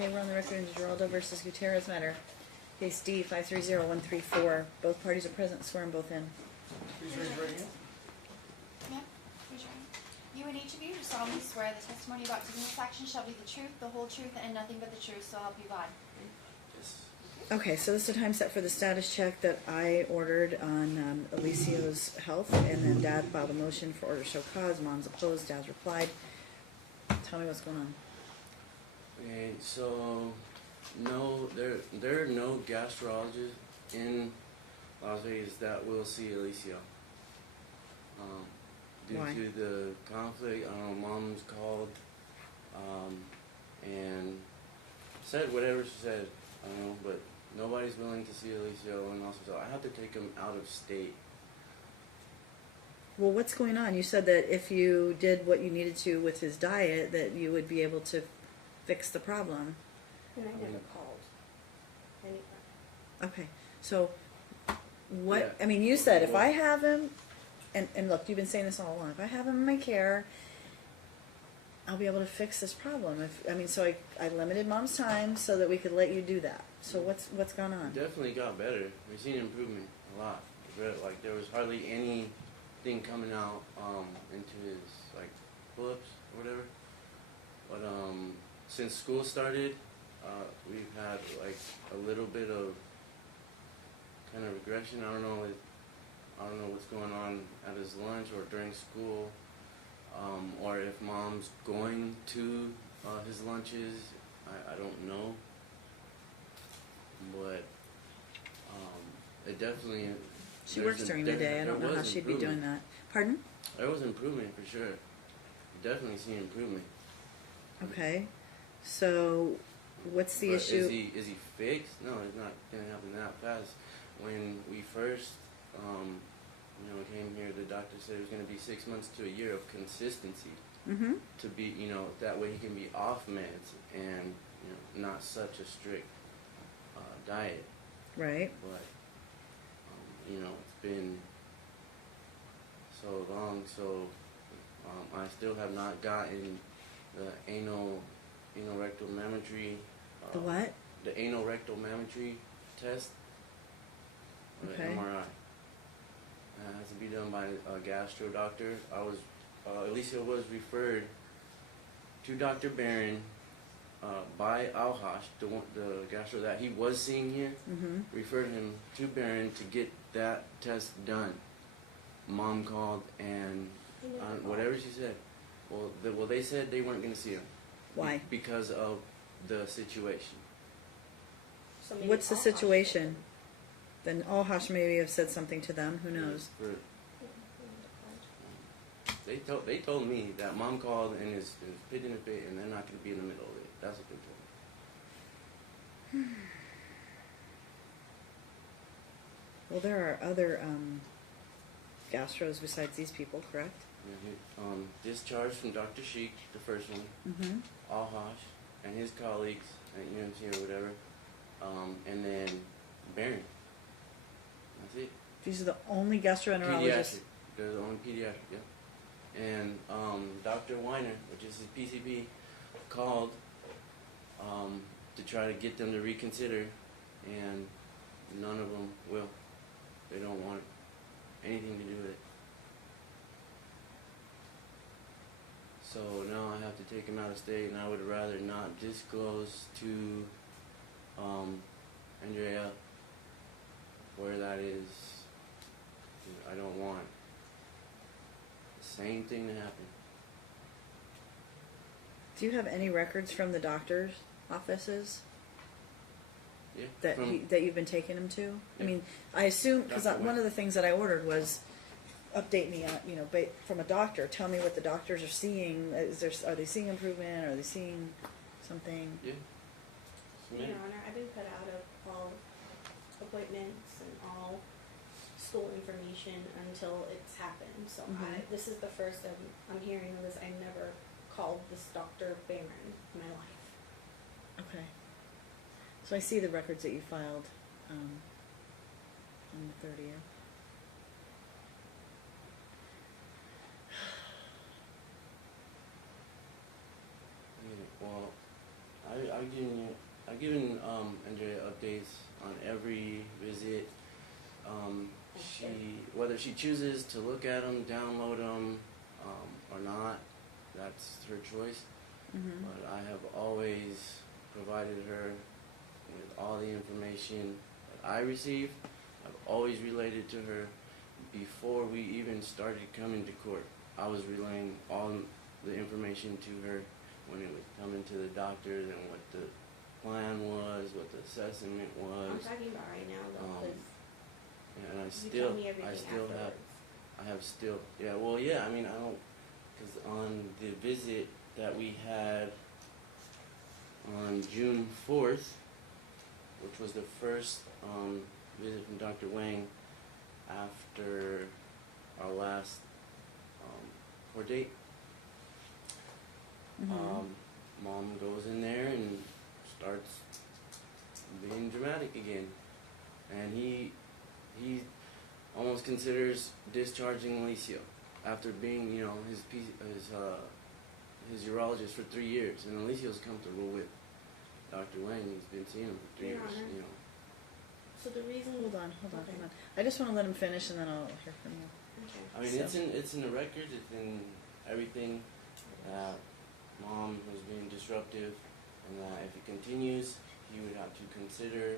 Okay, we're on the record in Geraldo versus Gutierrez matter. Case D 530134. Both parties are present. Swear them both in. Please raise your right hand. Ma'am, raise your hand. You and each of you do solemnly swear the testimony about to give in this action shall be the truth, the whole truth, and nothing but the truth, so help you God. Yes. Okay, so this is the time set for the status check that I ordered on Alicia's health, and then Dad filed a motion for order to show cause. Mom's opposed. Dad's replied. Tell me what's going on. Okay, so no, there are no gastrologists in Las Vegas that will see Alicia. Due Why? to the conflict, Mom's called and said whatever she said. I don't know, but nobody's willing to see Alicia, and also so I have to take him out of state. Well, what's going on? You said that if you did what you needed to with his diet, that you would be able to fix the problem. And I never called anyone. Okay, so what, Yeah. I mean, you said if I have him, and look, you've been saying this all along, if I have him in my care, I'll be able to fix this problem. So I limited Mom's time so that we could let you do that. So what's going on? Definitely got better. We've seen improvement a lot. Like there was hardly anything coming out into his like pull-ups or whatever. But since school started, we've had like a little bit of kind of regression. I don't know what's going on at his lunch or during school, or if Mom's going to his lunches. I don't know, but it definitely. She works during the day. I don't know how she'd be doing that. Pardon? There was improvement for sure. Definitely seen improvement. Okay, so what's the But issue? Is he fixed? No, it's not gonna happen that fast. When we first, came here, the doctor said it was gonna be 6 months to a year of consistency Mm-hmm. to be, that way he can be off meds and not such a strict diet. Right. But it's been so long, so I still have not gotten the anal-rectal mammography. The what? The anal-rectal mammography test. The Okay. MRI. It has to be done by a gastro doctor. Alicia was referred to Dr. Barron by Alhash, the gastro that he was seeing here. Mm-hmm. Referred him to Barron to get that test done. Mom called and whatever she said. Well, they said they weren't going to see him. Why? Because of the situation. So maybe What's the I'll situation? Then Alhash maybe have said something to them. Who knows? They told me that Mom called and is pitching a fit, and they're not going to be in the middle of it. That's what they told me. Well, there are other gastros besides these people, correct? Discharged from Dr. Sheik, the first one, Mm-hmm. Alhash, and his colleagues at UMC or whatever, and then Barron. That's it. These are the only gastroenterologists. Pediatric. They're the only pediatric, yeah. And Dr. Weiner, which is his PCP, called to try to get them to reconsider, and none of them will. They don't want anything to do with it. So now I have to take him out of state, and I would rather not disclose to Andrea where that is. I don't want the same thing to happen. Do you have any records from the doctor's offices Yeah. that you've been taking him to? I Yeah. mean, I assume because Dr. one of the things that I ordered was update me on, from a doctor. Tell me what the doctors are seeing. Are they seeing improvement? Are they seeing something? Yeah. Your Honor, I've been put out of all appointments and all school information until it's happened. So Mhm. this is the first I'm hearing of this. I never called this Dr. Barron in my life. Okay. So I see the records that you filed on the 30th. Well, I've given you given Andrea updates on every visit. Whether she chooses to look at them, download them, or not, that's her choice. Mm-hmm. But I have always provided her with all the information that I received. I've always relayed it to her before we even started coming to court. I was relaying all the information to her when it was coming to the doctors and what the plan was, what the assessment was. I'm talking about right now though, 'cause And I you still, tell me everything I still have, afterwards. I have still, yeah, well, yeah, I mean, I don't, because on the visit that we had on June 4th, which was the first visit from Dr. Wang after our last court date, Mm-hmm. Mom goes in there and starts being dramatic again. And he almost considers discharging Alicio after being, you know, his urologist for 3 years. And Alicio's comfortable with Dr. Wang. He's been seeing him for 3 Your years, Honor. you know. So the reason. Hold on. Okay. I just want to let him finish, and then I'll hear from you. Okay. I mean, So- it's in the records, it's in everything that Mom was being disruptive, and that if it continues, he would have to consider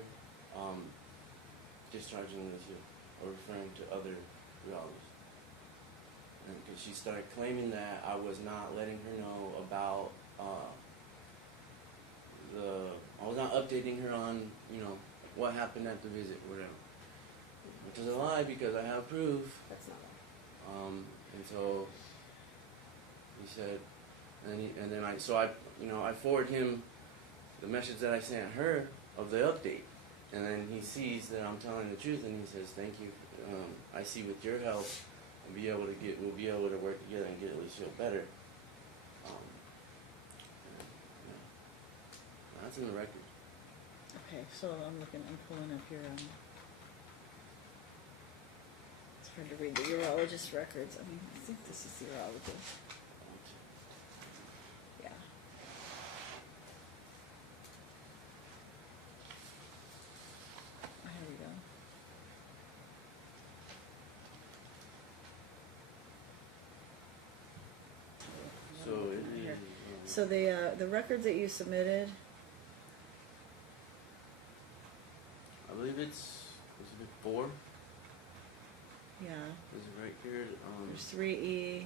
discharging Alicia or referring to other urologists. And because she started claiming that I was not letting her know about I was not updating her on, you know, what happened at the visit, whatever. Which is a lie because I have proof. That's not right. And so he said, and then I forward him the message that I sent her of the update, and then he sees that I'm telling the truth, and he says, "Thank you. I see with your help, we'll be able to work together and get Alicia better." That's in the record. Okay, so I'm pulling up your, it's hard to read the urologist records. I mean, I think this is the urologist. Yeah. Here we go. So it is. Here. So the records that you submitted, I believe it's 4. yeah, Is it right here? there's 3E.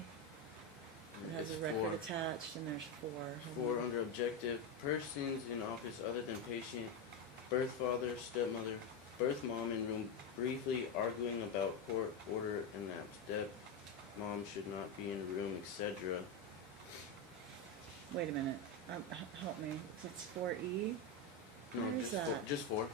It has it's a record 4. attached, and there's 4. 4 under objective, persons in office other than patient, birth father, stepmother, birth mom in room briefly arguing about court order and that step mom should not be in room, etc. Wait a minute. Help me. It's 4E? No, Where is that? Just 4.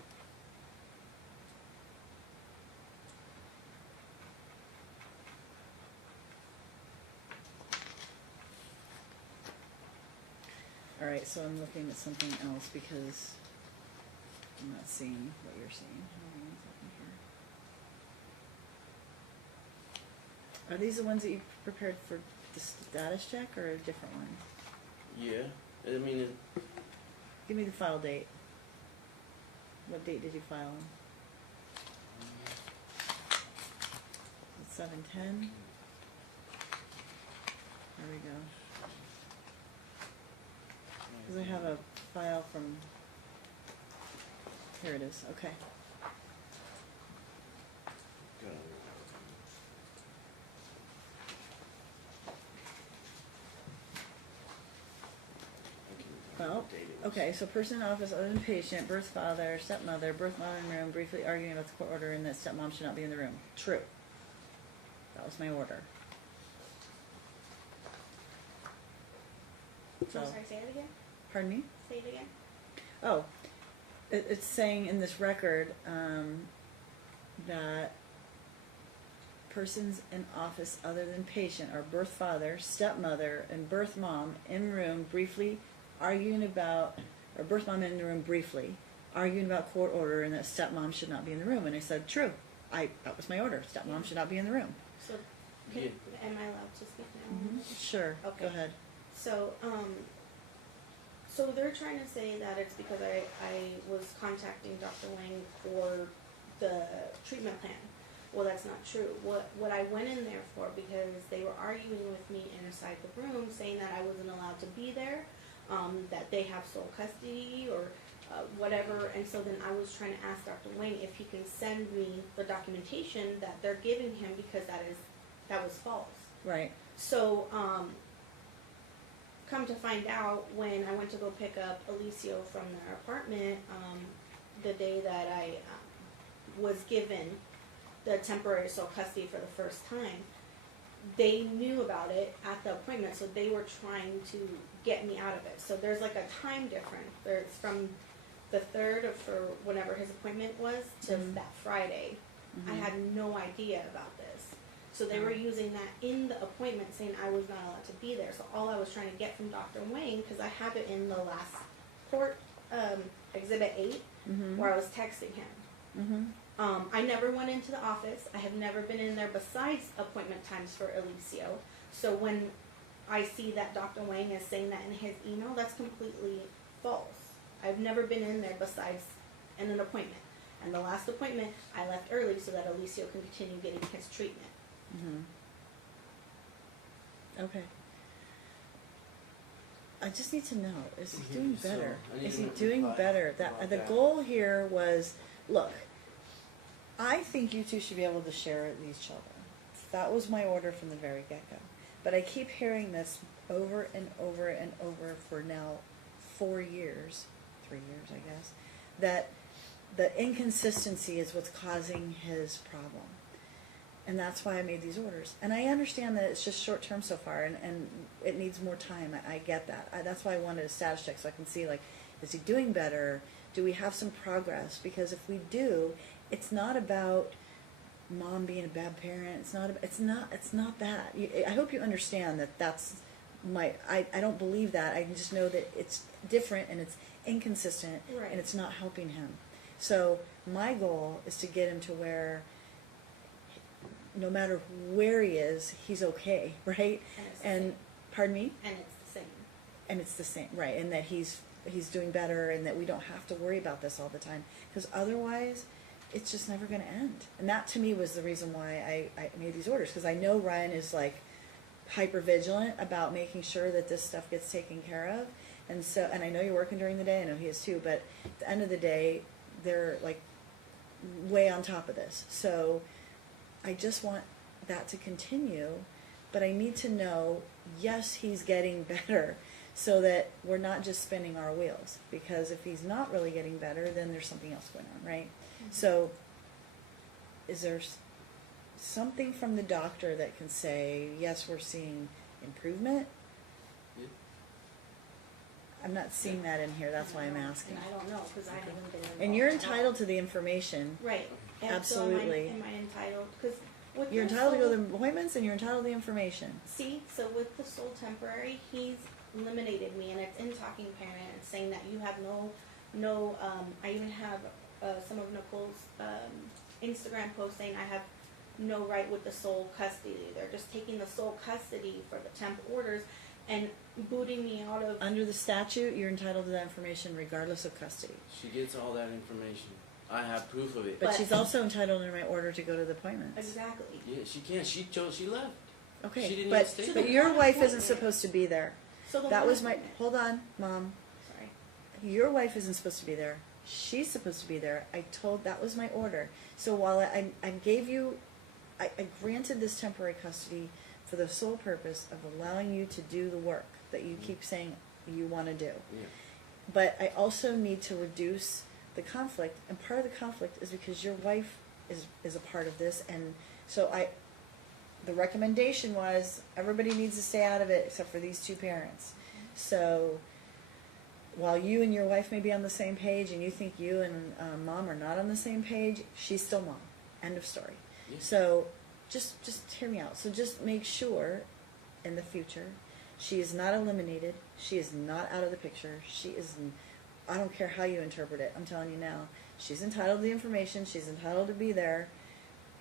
Alright, so I'm looking at something else because I'm not seeing what you're seeing. Hold on 1 second here. Are these the ones that you prepared for the status check or different ones? Yeah, I mean, Give me the file date. What date did you file them? 7/10? There we go. Because I have a file from, here it is, okay. Well, okay, so person in office other than patient, birth father, stepmother, birth mom in room, briefly arguing about the court order and that stepmom should not be in the room. True. That was my order. So, I'm sorry, say it again? pardon me? Say it again? Oh, it's saying in this record that persons in office other than patient are birth father, stepmother, and birth mom in room briefly arguing about, or birth mom in the room briefly arguing about court order and that stepmom should not be in the room. And I said, true. That was my order. Stepmom should not be in the room. So, am I allowed to speak now? Sure. Okay. Go ahead. So, So they're trying to say that it's because I was contacting Dr. Wang for the treatment plan. Well, that's not true. What I went in there for, because they were arguing with me inside the room, saying that I wasn't allowed to be there, that they have sole custody or whatever. And so then I was trying to ask Dr. Wang if he can send me the documentation that they're giving him, because that was false. Right. So, come to find out, when I went to go pick up Alicio from their apartment, the day that I was given the temporary sole custody for the first time, they knew about it at the appointment, so they were trying to get me out of it. So there's like a time difference. There's from the 3rd of for whenever his appointment was to that Friday. I had no idea about this. So they were using that in the appointment, saying I was not allowed to be there. So all I was trying to get from Dr. Wang, because I have it in the last court, Exhibit 8, where I was texting him. I never went into the office. I have never been in there besides appointment times for Alicio. So when I see that Dr. Wang is saying that in his email, that's completely false. I've never been in there besides in an appointment. And the last appointment, I left early so that Alicio can continue getting his treatment. Okay. I just need to know, is he doing So, better? I need Is to he reply doing better? about The that. goal here was, look, I think you two should be able to share these children. That was my order from the very get-go. But I keep hearing this over and over and over for now 4 years, 3 years, I guess, that the inconsistency is what's causing his problem. And that's why I made these orders. And I understand that it's just short-term so far, and it needs more time. I get that. That's why I wanted a status check, so I can see, like, is he doing better? Do we have some progress? Because if we do, it's not about mom being a bad parent. It's not that. I hope you understand that that's I don't believe that. I just know that it's different and it's inconsistent, Right. and it's not helping him. So my goal is to get him to where no matter where he is, he's okay, right? And it's the And same. pardon me? And it's the same. And it's the same, right? And that he's doing better, and that we don't have to worry about this all the time, because otherwise, it's just never going to end. And that to me was the reason why I made these orders, because I know Ryan is like hyper vigilant about making sure that this stuff gets taken care of, and so, and I know you're working during the day. I know he is too, but at the end of the day, they're like way on top of this. So I just want that to continue, but I need to know, yes, he's getting better, so that we're not just spinning our wheels. Because if he's not really getting better, then there's something else going on, right? So is there something from the doctor that can say, yes, we're seeing improvement? Yeah. I'm not seeing that in here, that's why I'm asking. And I don't know, because I haven't been involved. And you're at all. entitled to the information. Right. And Absolutely. So am I entitled? Because You're entitled to go to the appointments, and you're entitled to the information. See, so with the sole temporary, he's eliminated me, and it's in Talking Parent. It's saying that you have no. I even have some of Nicole's Instagram posts saying I have no right with the sole custody. They're just taking the sole custody for the temp orders and booting me out of. Under the statute, you're entitled to that information regardless of custody. She gets all that information. I have proof of it. But But- she's also entitled in my order to go to the appointments. Exactly. Yeah, she can't. She left. She Okay, didn't but, even stay but there. your one wife isn't appointment. supposed to be there. So the That one was my, appointment- hold on, Mom. Sorry. Your wife isn't supposed to be there. She's supposed to be there. That was my order. So while I gave you, I granted this temporary custody for the sole purpose of allowing you to do the work that you keep saying you want to do. Yeah. But I also need to reduce the conflict, and part of the conflict is because your wife is a part of this, and so the recommendation was everybody needs to stay out of it except for these two parents. So while you and your wife may be on the same page, and you think you and Mom are not on the same page, she's still Mom. End of story. Yeah. So just hear me out. So just make sure in the future she is not eliminated. She is not out of the picture. She is. I don't care how you interpret it. I'm telling you now. She's entitled to the information. She's entitled to be there.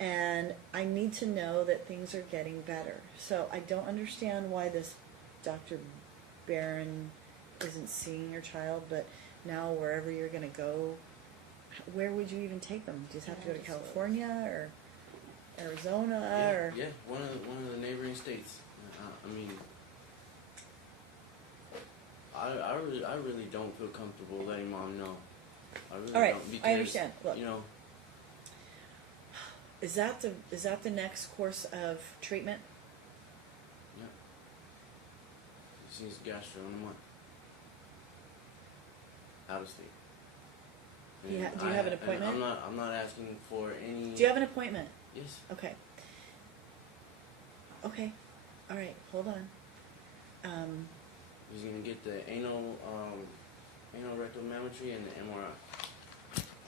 And I need to know that things are getting better. So I don't understand why this Dr. Barron isn't seeing your child, but now wherever you're gonna go, where would you even take them? Do you just have to go to California or Arizona or? Yeah, one of the neighboring states. I mean, I really don't feel comfortable letting mom know. I really All right, don't, because, I understand. Look. you know, Is that the next course of treatment? yeah. She needs gastro in a month. Out of state. Do you And have an and appointment? I'm not asking for any. Do you have an appointment? Yes. Okay. Okay. All right. Hold on. He's gonna get the anal rectal mammometry and the MRI.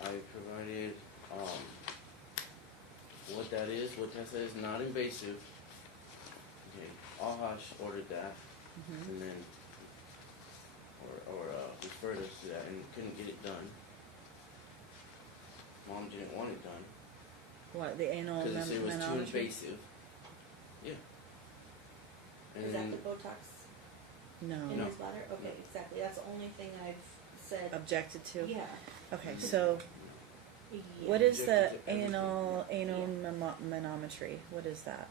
I provided what that is, what test that is, not invasive. Okay, Alhash ordered that, Mhm. and then referred us to that and couldn't get it done. Mom didn't want it done What, the anal because it was too manometry? invasive. Yeah. And Is that then the Botox No. in No. his bladder? Okay, exactly. That's the only thing I've said. Objected to? Yeah. Okay, so Yeah. what is the Objected to everything. anal manometry? What is that?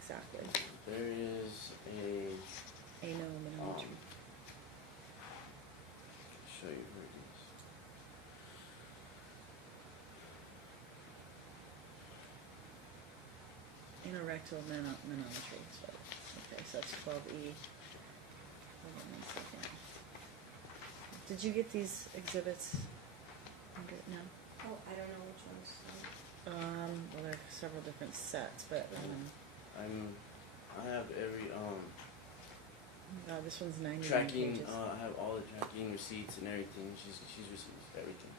Exactly. there is a Anal manometry. show you where it is. Anorectal manometry. So, okay, so that's 12E. Hold on 1 second. Did you get these exhibits? No? Oh, I don't know which ones. Well, there are several different sets, but I have every this one's 99 tracking. pages. I have all the tracking receipts and everything. She's received everything.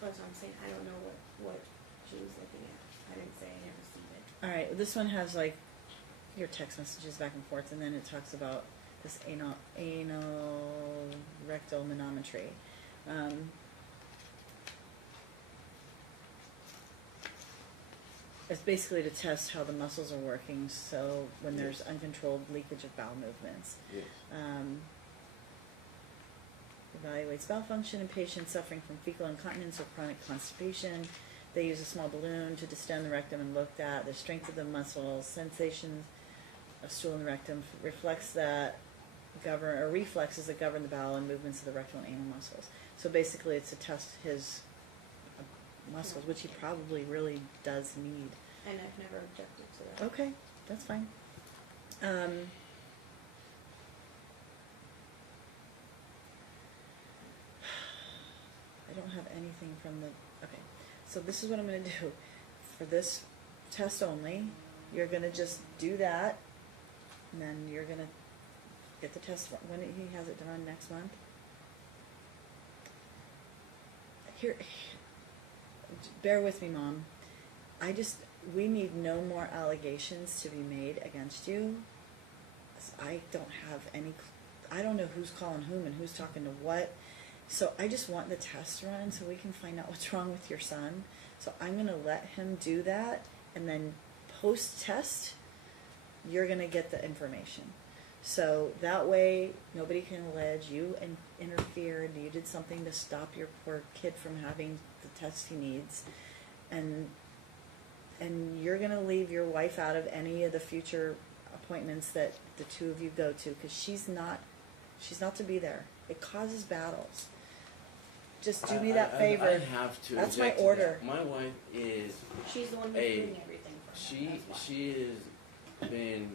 That's what I'm saying. I don't know what she was looking at. I didn't say I never seen it. All right, this one has like your text messages back and forth, and then it talks about this anal rectal manometry. It's basically to test how the muscles are working, so when there's Yes. uncontrolled leakage of bowel movements. Yes. Evaluates bowel function in patients suffering from fecal incontinence or chronic constipation. They use a small balloon to distend the rectum and looked at the strength of the muscles, sensation of stool in the rectum, reflexes that govern the bowel and movements of the rectal and anal muscles. So basically, it's to test his muscles, which he probably really does need. And I've never objected to that. Okay, that's fine. I don't have anything from the, okay, so this is what I'm going to do. For this test only, you're going to just do that, and then you're going to get the test, when he has it done next month. Here, bear with me, Mom. We need no more allegations to be made against you. I don't have any, I don't know who's calling whom and who's talking to what. So I just want the test run so we can find out what's wrong with your son. So I'm going to let him do that, and then post-test, you're going to get the information. So that way, nobody can allege you interfered, you did something to stop your poor kid from having the test he needs. And you're going to leave your wife out of any of the future appointments that the two of you go to, because she's not to be there. It causes battles. Just do me that favor. I have to. That's my object to order. that. My wife is. She's the one who's doing everything for him. She has been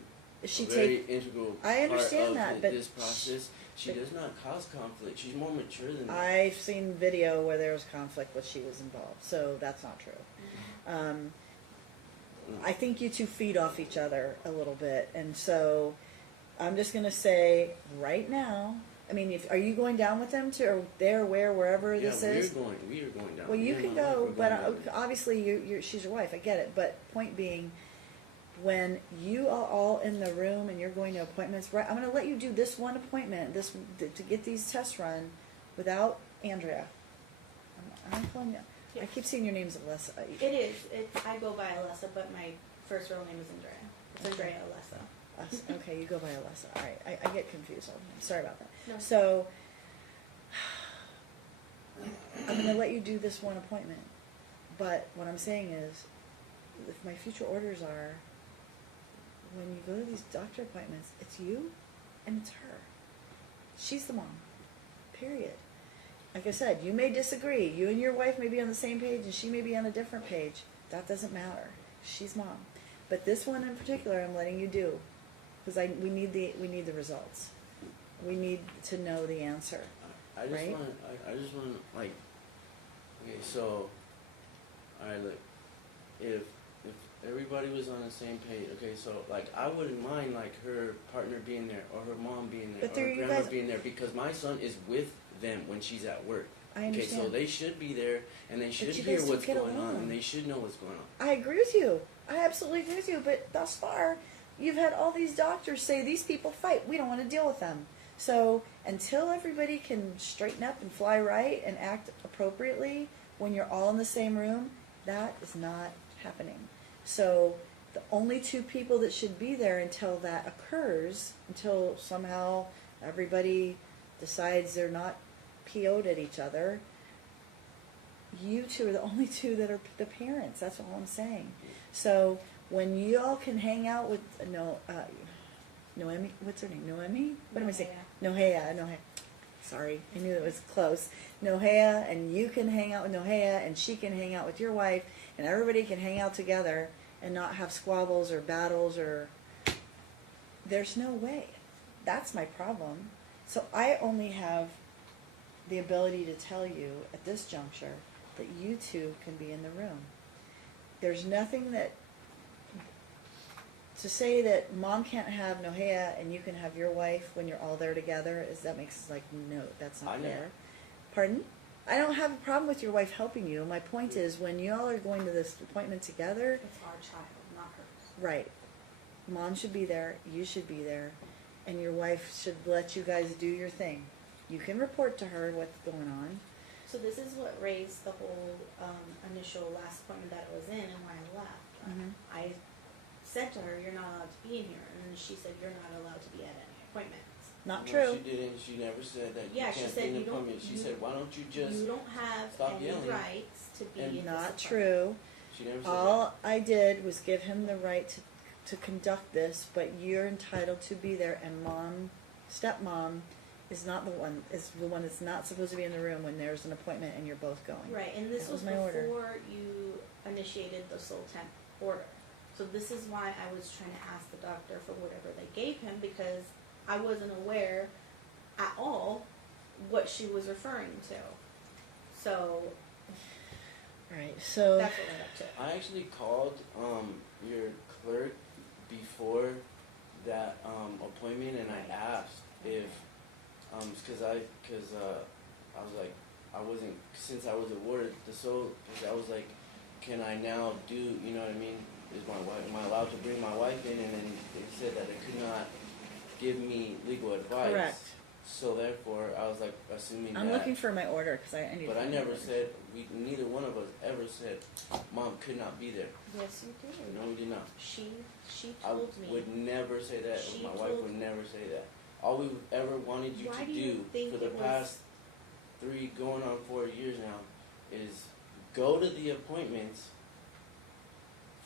She a very take. integral I understand part that, of but this process. She but- does not cause conflict. She's more mature than that. I've seen video where there was conflict when she was involved, so that's not true. I think you two feed off each other a little bit, and so I'm just going to say right now. I mean, are you going down with them to or there, wherever this is? We are going down. Well, you Me and can my wife go, are but going down. obviously she's your wife. I get it, but point being, when you are all in the room and you're going to appointments, right? I'm going to let you do this one appointment, to get these tests run, without Andrea. I'm calling you. I keep seeing your name's Alyssa. It is. I go by Alessa, but my first real name is Andrea. It's Andrea Alessa. Okay, you go by Alessa. All right, I get confused all the time. Sorry about that. No. So, I'm going to let you do this one appointment. But what I'm saying is, if my future orders are, when you go to these doctor appointments, it's you and it's her. She's the mom. Period. Like I said, you may disagree. You and your wife may be on the same page and she may be on a different page. That doesn't matter. She's mom. But this one in particular, I'm letting you do, because we need the results. We need to know the answer. I just Right? want I just want like, okay, so, alright, look, if everybody was on the same page, okay, so like I wouldn't mind like her partner being there or her mom being there But or there her you grandma guys- being there, because my son is with them when she's at work. I Okay, so understand. they should be there and they should you hear guys what's don't get going on along. and they should know what's going on. I agree with you. I absolutely agree with you. But thus far, you've had all these doctors say these people fight. We don't want to deal with them. So until everybody can straighten up and fly right and act appropriately when you're all in the same room, that is not happening. So the only two people that should be there until that occurs, until somehow everybody decides they're not PO'd at each other, you two are the only two that are the parents. That's all I'm saying. So when you all can hang out with Noemi, what's her name? Noemi? What am I saying? Nohea. Sorry, I knew it was close. Nohea, and you can hang out with Nohea, and she can hang out with your wife, and everybody can hang out together and not have squabbles or battles or. There's no way. That's my problem. So I only have the ability to tell you at this juncture that you two can be in the room. There's nothing that to say that mom can't have Nohea and you can have your wife when you're all there together that makes like no, that's not I know. fair. Pardon? I don't have a problem with your wife helping you. My point is when y'all are going to this appointment together, It's our child, not hers. right? Mom should be there, you should be there, and your wife should let you guys do your thing. You can report to her what's going on. So this is what raised the whole initial last appointment that I was in and why I left. Mhm. I said to her, "You're not allowed to be in here," and then she said, "You're not allowed to be at any appointments." Not No, true. She didn't. She never said that. Yeah, you she can't said be in you the don't- appointment. She you- said, "Why don't you just?" You don't have stop any yelling. rights to be And in Not this true. She never said All I did was give him the right to conduct this, but you're entitled to be there, and stepmom is not the one, is the one that's not supposed to be in the room when there's an appointment and you're both going. Right, and this That was was my order. before you initiated the sole temp order. So this is why I was trying to ask the doctor for whatever they gave him, because I wasn't aware at all what she was referring to. So Right, so, that's what led up to it. I actually called your clerk before that appointment, and I asked if because I was like, I wasn't, since I was awarded the sole, I was like, can I now do, you know what I mean? Is my wife, am I allowed to bring my wife in? And then they said that they could not give me legal advice. correct. So therefore, I was like assuming I'm that. looking for my order, because I need to But I find my never order. said, neither one of us ever said, Mom could not be there. Yes, you did. No, we did not. She I told me. would never say that. She My wife told- would never say that. All we ever wanted you Why to do you do think for the it was- past 3 going on 4 years now is go to the appointments,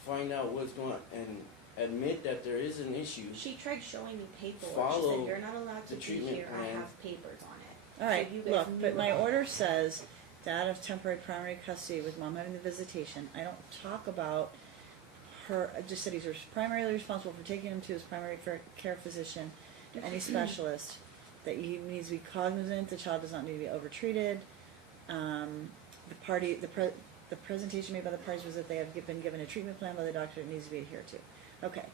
find out what's going on, and admit that there is an issue. She tried showing me paperwork. She Follow said, "You're not allowed to the be treatment here. I plan. have papers on it." All right, So you guys look, knew but my about order that. says dad of temporary primary custody with mom having the visitation. I don't talk about her, I just said he's primarily responsible for taking him to his primary care physician, any specialist, that he needs to be cognizant the child does not need to be overtreated. The presentation made by the parties was that they have been given a treatment plan by the doctor that needs to be adhered to. Okay.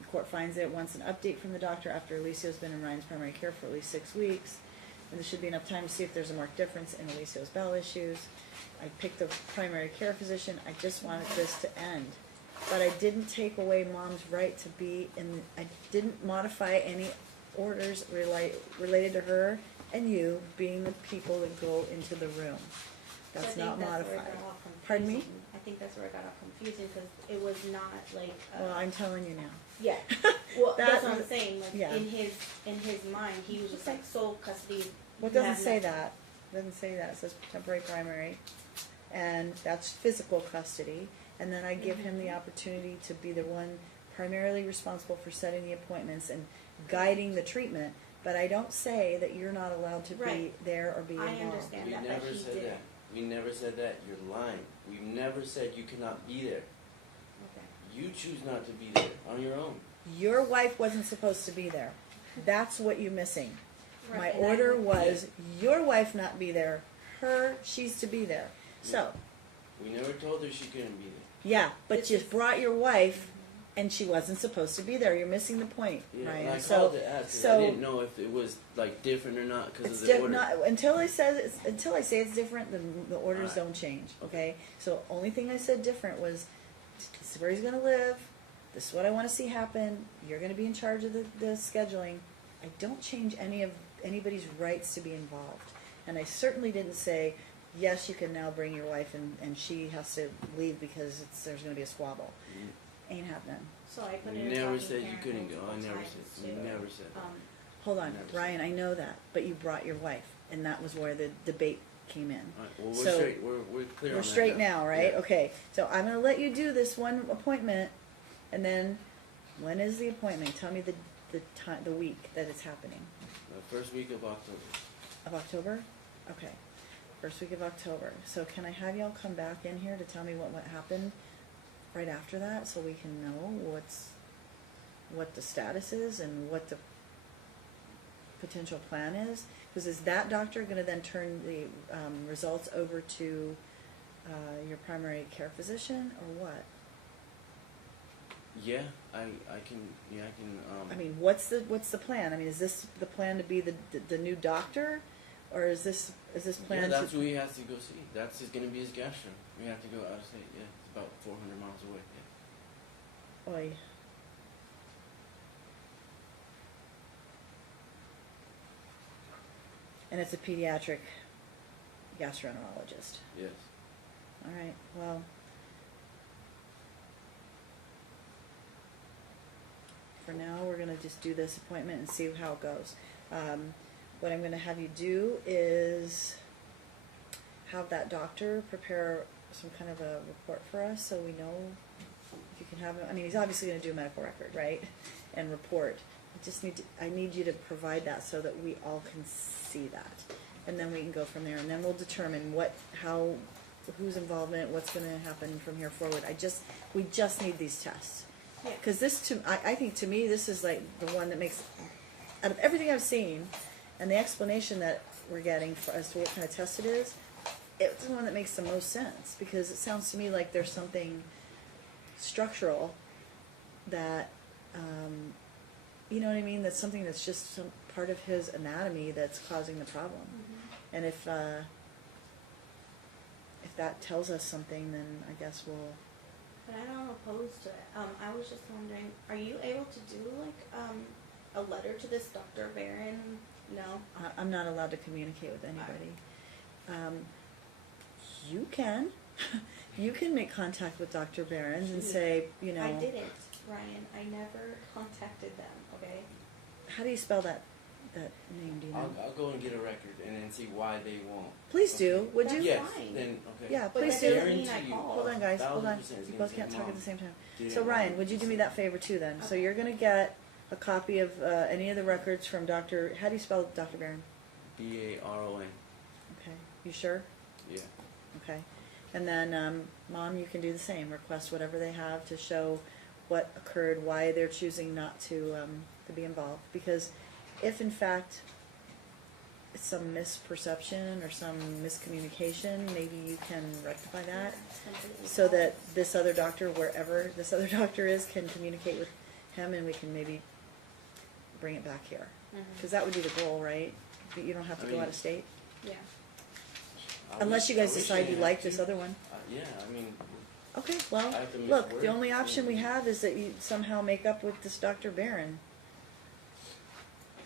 The court finds that it wants an update from the doctor after Alicio's been in Ryan's primary care for at least 6 weeks. And there should be enough time to see if there's a marked difference in Alicio's bowel issues. I picked the primary care physician. I just wanted this to end. But I didn't take away mom's right to be in, I didn't modify any orders related to her and you being the people that go into the room. So I That's think not that's where modified. they're all Pardon me? confusing. I think that's where it got all confusing, because it was not like, Well, I'm telling you now. yeah. Well, That that's what I'm was- saying, like, yeah. in his mind, he was just like, sole custody. Well, it you doesn't have say nothing. that. It doesn't say that. It says temporary primary. And that's physical custody. And then I give him the opportunity to be the one primarily responsible for setting the appointments and guiding the treatment. But I don't say that you're not allowed to be Right. there or be I involved. understand We that, never but he said didn't. that. We never said that. You're lying. We've never said you cannot be there. Okay. You choose not to be there on your own. Your wife wasn't supposed to be there. That's what you're missing. Right, My and I order would- was your wife not be there. She's to be there. So, We never told her she couldn't be there. yeah, but This you is- brought your wife and she wasn't supposed to be there. You're missing the point, Yeah, Ryan. and I So, called to ask because I didn't know if it was like different or not because it's of the order. not until I say it's different. The orders Alright. don't change. Okay. So only thing I said different was this is where he's going to live. This is what I want to see happen. You're going to be in charge of the scheduling. I don't change anybody's rights to be involved. And I certainly didn't say yes. You can now bring your wife and she has to leave because there's going to be a squabble. Ain't happening. So I put We in a never talking said you parent couldn't go. I multiple never times said. We to, never said that. Hold on, Never said Ryan. I know that, but you brought your wife, and that was where the debate came in. All right, well, we're So- straight. We're clear on We're that straight now, right? Yeah. Okay. So I'm going to let you do this one appointment, and then when is the appointment? Tell me the time, the week that it's happening. The first week of October. Of October? Okay. First week of October. So can I have y'all come back in here to tell me what happened right after that, so we can know what the status is and what the potential plan is? Because is that doctor going to then turn the results over to your primary care physician, or what? Yeah, I can. Yeah, I can. I mean, what's the plan? I mean, is this the plan to be the new doctor, or is this plan yeah, that's to? who he has to go see. That's going to be his gastro. We have to go out of state. Yeah, it's about 400 miles away. Yeah. Oy. And it's a pediatric gastroenterologist. Yes. All right. Well, for now, we're going to just do this appointment and see how it goes. What I'm going to have you do is have that doctor prepare some kind of a report for us, so we know if you can have him. I mean, he's obviously going to do a medical record, right, and report. I need you to provide that so that we all can see that, and then we can go from there, and then we'll determine whose involvement, what's going to happen from here forward. We just need these tests. Yeah. Because I think to me, this is like the one that makes, out of everything I've seen, and the explanation that we're getting as to what kind of test it is, it's the one that makes the most sense. Because it sounds to me like there's something structural that, you know what I mean? That's something that's just some part of his anatomy that's causing the problem. And if that tells us something, then I guess we'll. But I don't oppose to it. I was just wondering, are you able to do like a letter to this Dr. Barron? No. I'm not allowed to communicate with anybody. You can. You can make contact with Dr. Behrens and say, you know. I didn't, Ryan. I never contacted them. Okay. How do you spell that name? Do you know? I'll go and get a record and then see why they won't. Please do. Would you? That's Yes. fine. Then okay. Yeah, But please that do. doesn't mean I Guarantee you. called. Hold on, guys. Hold on. 1000% it's You gonna both say, can't talk at "Mom, the same time. get So it Ryan, wrong." would you do me that favor too then? So Okay. you're gonna get a copy of any of the records from Dr. How do you spell Dr. Barron? Baron. Okay. You sure? Yeah. Okay. And then, Mom, you can do the same. Request whatever they have to show what occurred, why they're choosing not to be involved. Because if, in fact, it's some misperception or some miscommunication, maybe you can rectify that so that this other doctor, wherever this other doctor is, can communicate with him and we can maybe bring it back here. Because that would be the goal, right? You don't have to I go mean- out of state. Yeah. Unless you guys decide you like this other one. Yeah, I mean, Okay, well, I have to miss look, work. the only option we have is that you somehow make up with this Dr. Barron.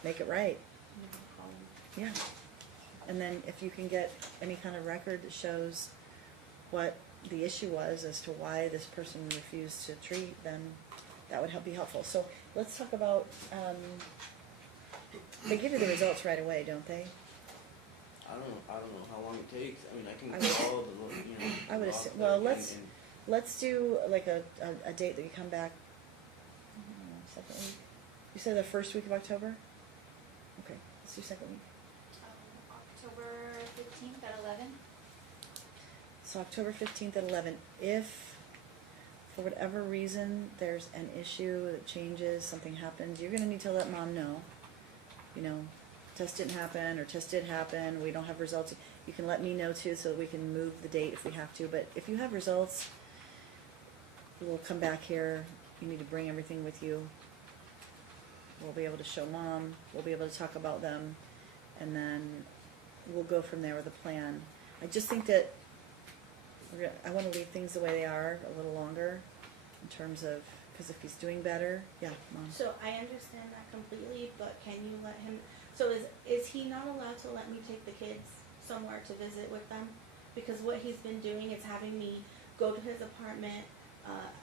Make it right. Yeah. And then if you can get any kind of record that shows what the issue was as to why this person refused to treat, then that would be helpful. So let's talk about, they give you the results right away, don't they? I don't know how long it takes. I mean, I can I would- call the, I would log assume, clerk well, and- let's, and- let's do like a date that you come back, second week. You said the first week of October? Okay, let's do second week. October 15th at 11. So October 15th at 11. If, for whatever reason, there's an issue that changes, something happens, you're going to need to let mom know. You know, test didn't happen or test did happen, we don't have results. You can let me know too so that we can move the date if we have to. But if you have results, we'll come back here. You need to bring everything with you. We'll be able to show mom. We'll be able to talk about them. And then we'll go from there with a plan. I just think that I want to leave things the way they are a little longer in terms of, because if he's doing better, yeah, mom. So I understand that completely, but can you let him, so is he not allowed to let me take the kids somewhere to visit with them? Because what he's been doing is having me go to his apartment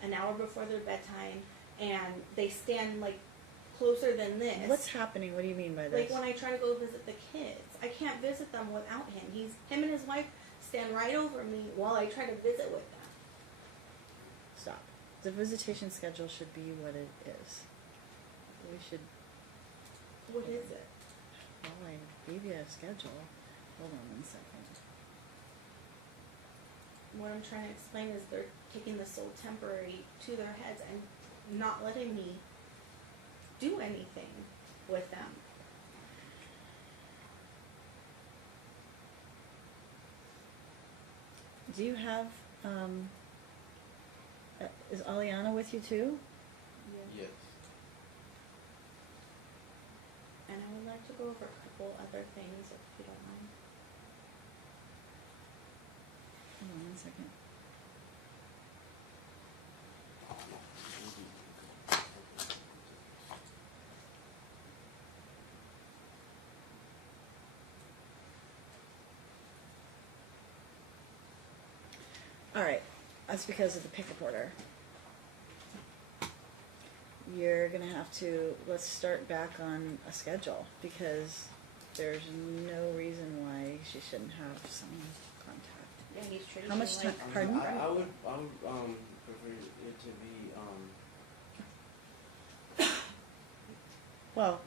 an hour before their bedtime, and they stand like closer than this. What's happening? What do you mean by this? Like when I try to go visit the kids, I can't visit them without him. Him and his wife stand right over me while I try to visit with them. Stop. The visitation schedule should be what it is. We should, What is it? well, I gave you a schedule. Hold on 1 second. What I'm trying to explain is they're taking this so temporary to their heads and not letting me do anything with them. Do you have, is Aliana with you too? Yes. And I would like to go over a couple other things if you don't mind. Hold on 1 second. All right, that's because of the pickup order. You're gonna have to, let's start back on a schedule because there's no reason why she shouldn't have some contact. Yeah, he's treating How me much like time- Pardon? I would prefer it to be Well,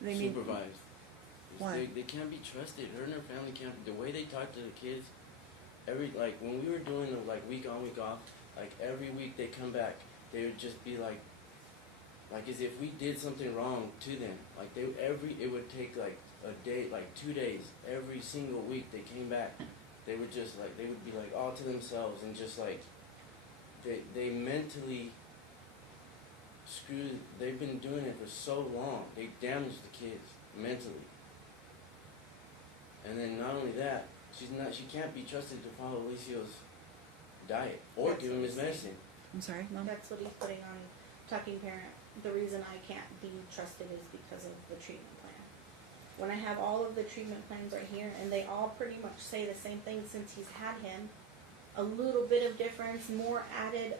you they know, need, supervised. Why? They can't be trusted. Her and her family can't. The way they talk to the kids, like when we were doing the like week on week off, like every week they come back, they would just be like as if we did something wrong to them. Like it would take like a day, like 2 days, every single week they came back. They would just like they would be like all to themselves and just like they mentally screwed. They've been doing it for so long. They damaged the kids mentally. And then not only that, she can't be trusted to follow Alicio's diet or That's give him what his he's saying. medicine. I'm sorry, Mom? That's what he's putting on Talking Parent. The reason I can't be trusted is because of the treatment plan. When I have all of the treatment plans right here, and they all pretty much say the same thing since he's had him, a little bit of difference, more added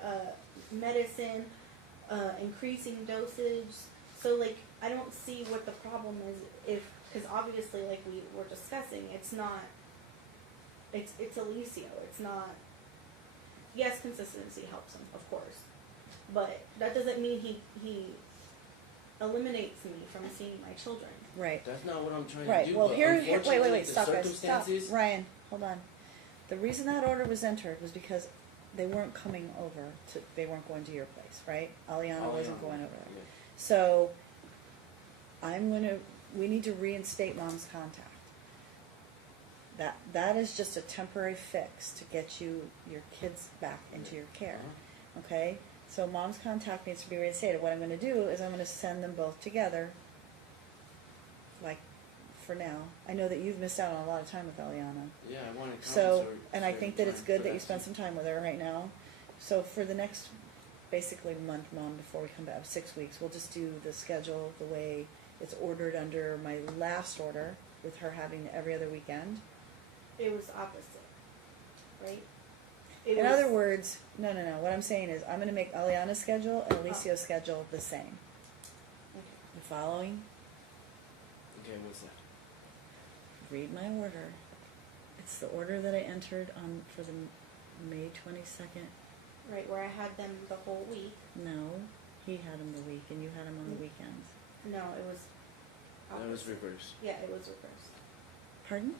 medicine, increasing dosage. So like, I don't see what the problem is because obviously like we were discussing, it's Alicio. It's not, yes, consistency helps him, of course. But that doesn't mean he eliminates me from seeing my children. Right. That's not what I'm trying Right, to do. well, but wait, unfortunately, the stop, guys, stop. circumstances. Ryan, hold on. The reason that order was entered was because they weren't coming over they weren't going to your place, right? Aliana wasn't going over there. Yeah. So, we need to reinstate mom's contact. That is just a temporary fix to get your kids back into your care, okay? So mom's contact needs to be reinstated. What I'm gonna do is I'm gonna send them both together, like, for now. I know that you've missed out on a lot of time with Aliana. Yeah, I want to. So, and I think that it's good that you spend some time with her right now. So for the next, basically month, Mom, before we come back, 6 weeks, we'll just do the schedule the way it's ordered under my last order, with her having every other weekend. It was opposite, right? It In was- other words, no. What I'm saying is I'm going to make Aliana's schedule and Alicia's schedule the same. Okay. You following? Okay, what's that? Read my order. It's the order that I entered on for the May 22nd. Right, where I had them the whole week. No, he had them the week and you had them on the weekends. No, it was. That was opposite. reversed. Yeah, it was reversed. Pardon?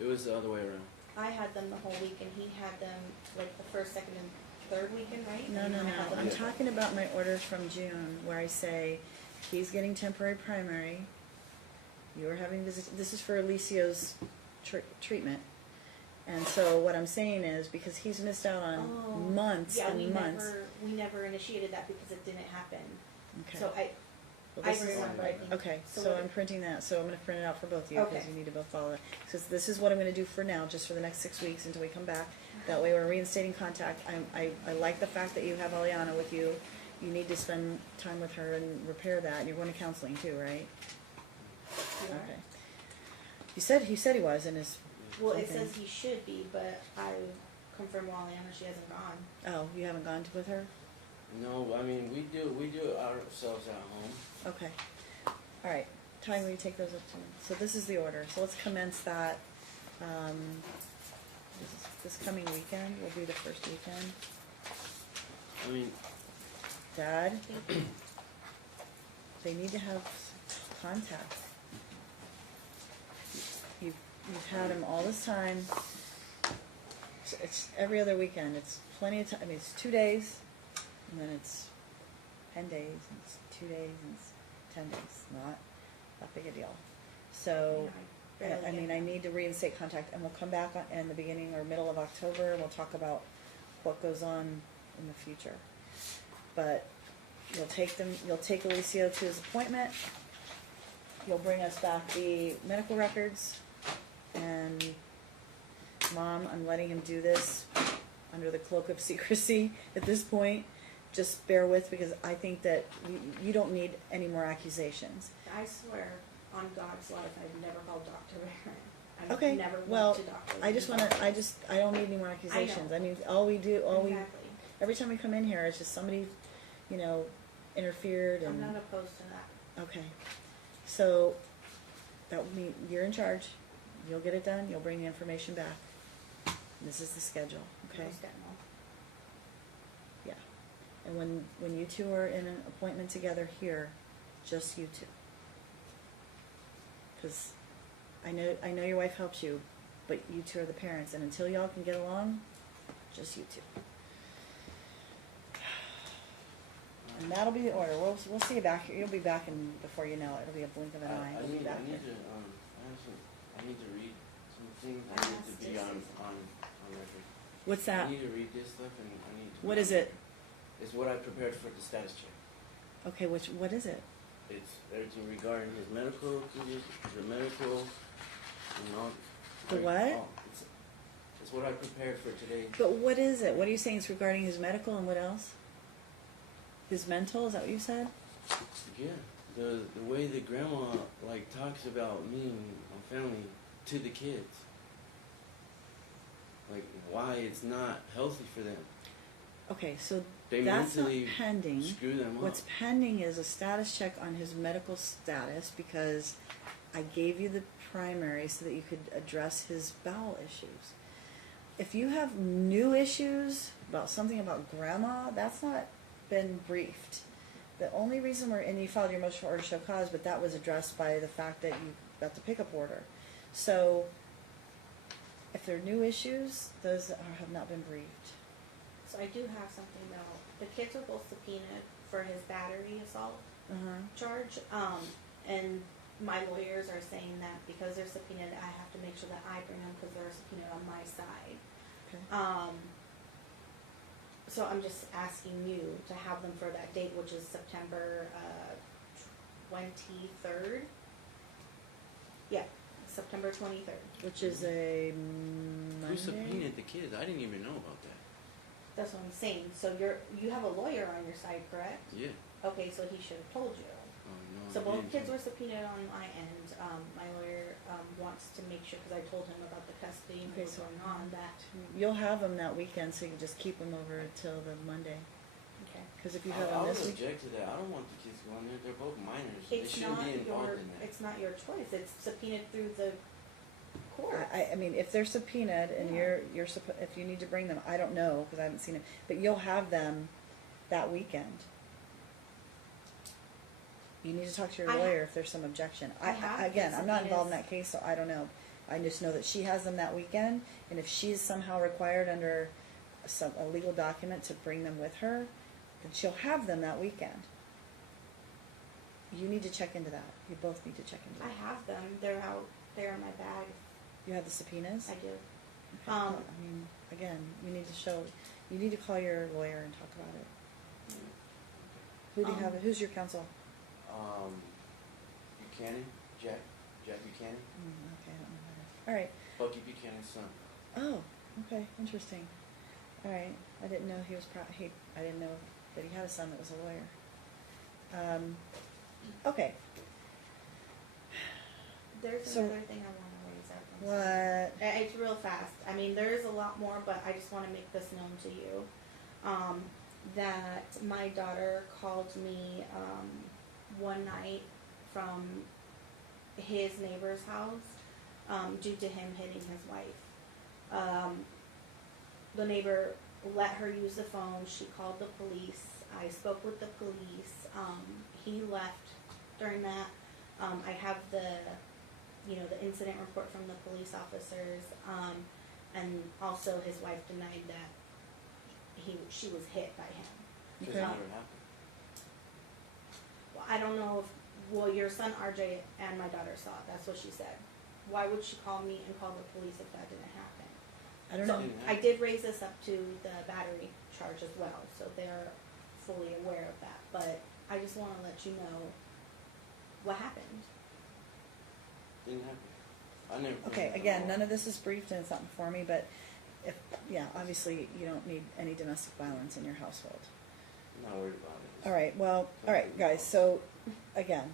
It was the other way around. I had them the whole week, and he had them like the first, second, and third weekend, right? No. And I had them- I'm talking about my order from June where I say he's getting temporary primary. You're having this is for Alicio's treatment. And so what I'm saying is because he's missed out on Oh, months yeah, and months. we never initiated that because it didn't happen. Okay. So Well, I this is- remember. I think. Okay, So so what- I'm printing that, so I'm gonna print it out for both of you, because Okay. you need to both follow it. So this is what I'm gonna do for now, just for the next 6 weeks until we come back. That way we're reinstating contact. I like the fact that you have Aliana with you. You need to spend time with her and repair that, and you're going to counseling too, right? Yeah. Okay. He said he was in his. Well, it something. says he should be, but I confirmed with Aliana she hasn't gone. Oh, you haven't gone with her? No, I mean, we do it ourselves at home. Okay. All right. Ty, will you take those up to me? So this is the order. So let's commence that. This coming weekend will be the first weekend. I mean, Dad, they need to have contact. You've had them all this time. It's every other weekend. It's plenty of time. I mean, it's 2 days, and then it's 10 days, and it's 2 days, and it's 10 days. Not that big a deal. So, Yeah, barely I mean, get I that. need to reinstate contact, and we'll come back in the beginning or middle of October, and we'll talk about what goes on in the future. But you'll take Alicio to his appointment. You'll bring us back the medical records, and Mom, I'm letting him do this under the cloak of secrecy at this point. Just bear with, because I think that you don't need any more accusations. I swear on God's life, I've never called Dr. Barron. I've Okay, never went well, to Dr. I don't need any more accusations. I mean, Exactly. every time we come in here, it's just somebody, interfered I'm and. not opposed to that. Okay, so that will mean you're in charge. You'll get it done. You'll bring the information back. This is the schedule, okay? Most definitely. Yeah. And when you two are in an appointment together here, just you two. Because I know your wife helps you, but you two are the parents, and until y'all can get along, just you two. And that'll be the order. We'll see you back here. You'll be back in before you know it. It'll be a blink of an eye. I You'll need be back here. I need to read some things. I need to be on record. What's I that? need to read this stuff, and I need to. What is it? It's what I prepared for the status check. Okay, what is it? It's everything regarding his medical condition, the medical, and all. The what? It's what I prepared for today. But what is it? What are you saying? It's regarding his medical and what else? His mental? Is that what you said? Yeah, the way that grandma talks about me and my family to the kids, why it's not healthy for them. Okay, so They that's not mentally pending. screw them up. What's pending is a status check on his medical status, because I gave you the primary so that you could address his bowel issues. If you have new issues about something about grandma, that's not been briefed. The only reason and you filed your motion for order to show cause, but that was addressed by the fact that you got the pickup order. So if there are new issues, those have not been briefed. So I do have something though. The kids were both subpoenaed for his battery assault Uh-huh. charge. And my lawyers are saying that because they're subpoenaed, I have to make sure that I bring them because they're subpoenaed on my side. Okay. So I'm just asking you to have them for that date, which is September 23rd. Yeah, September 23rd. Which is a Who Monday? subpoenaed the kids? I didn't even know about that. That's what I'm saying. So you have a lawyer on your side, correct? Yeah. Okay, so he should have told you. Oh no. So I both didn't kids know. were subpoenaed on my end. My lawyer wants to make sure, because I told him about the custody and Okay, what's so- going on, that, You'll have them that weekend, so you can just keep them over till the Monday. okay. Because if you I have them would this week, object to that. I don't want the kids going there. They're both minors. They It's shouldn't not be involved your, in that. it's not your choice, it's subpoenaed through the court. I mean, if they're subpoenaed and Yeah. if you need to bring them, I don't know, because I haven't seen them, but you'll have them that weekend. You need to talk to your I ha- lawyer if there's some objection. I have the Again, I'm not involved in subpoenas. that case, so I don't know. I just know that she has them that weekend, and if she's somehow required under a legal document to bring them with her, then she'll have them that weekend. You need to check into that. You both need to check into I that. have them, they're out there in my bag, You have the subpoenas? I do. Okay, well, I mean, again, you need to call your lawyer and talk about it. Who do you have, who's your counsel? Buchanan, Jack Buchanan, Okay, I don't know who that is. All right. Bucky Buchanan's son. Oh, okay, interesting. All right, I didn't know he was I didn't know that he had a son that was a lawyer. Okay, There's So- another thing I wanna raise up. I'm what, sorry. It's real fast. I mean, there is a lot more, but I just wanna make this known to you. That my daughter called me, one night from his neighbor's house, due to him hitting his wife. The neighbor let her use the phone, she called the police, I spoke with the police, he left during that. I have the incident report from the police officers, and also his wife denied that she was hit by him. This Okay. never happened. Well, I don't know if, your son RJ and my daughter saw it, that's what she said. Why would she call me and call the police if that didn't happen? I don't So, know. I did raise this up to the battery charge as well, so they're fully aware of that, but I just wanna let you know what happened. Didn't happen. I never. Okay, again, none of this is briefed and it's not before me, but obviously you don't need any domestic violence in your household. I'm not worried about it. All right, well, all right, guys, so, again,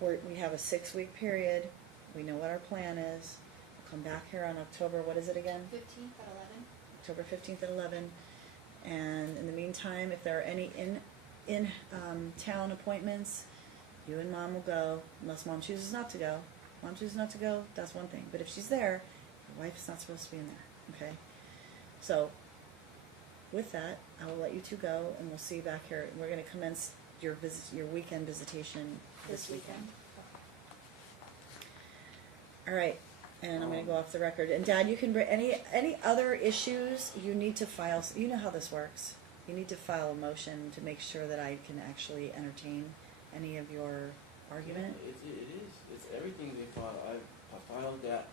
we have a 6-week period, we know what our plan is, we'll come back here on October, what is it again? 15th at 11. October 15th at 11, and in the meantime, if there are any town appointments, you and Mom will go, unless Mom chooses not to go. Mom chooses not to go, that's one thing, but if she's there, your wife's not supposed to be in there, okay? So, with that, I will let you two go, and we'll see you back here. We're gonna commence your weekend visitation this weekend. All right, and I'm gonna go off the record. And Dad, you can bring any other issues you need to file. You know how this works. You need to file a motion to make sure that I can actually entertain any of your argument. Yeah, it is. It's everything they filed. I filed that